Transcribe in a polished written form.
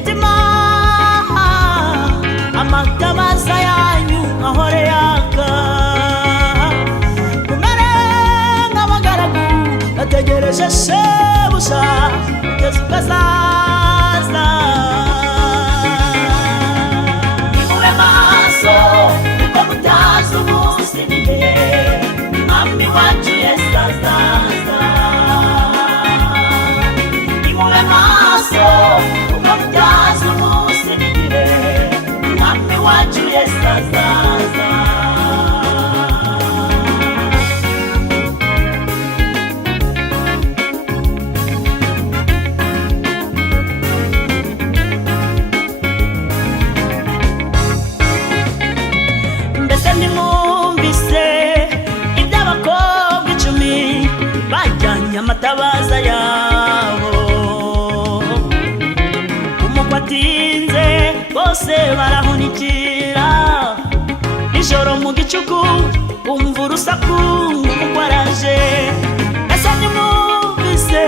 imitima amatabaza yanyu ahore yaka kumere nk'abagaragu bategereje shebuja kugeza ubwo azaza nimube maso kuko mutazi umunsi n'igihe umwami wacu Yesu azaza nimube maso kuko mutazi umunsi n'igihe umwami wacu Yesu azaza mbese nimwumvise iby'abakobwa 10 bajyanye amatabaza yabo umukwe atinze bose barahunikira ijoro mu gicuku umva urusaku umukwe araje mbese nimwumvise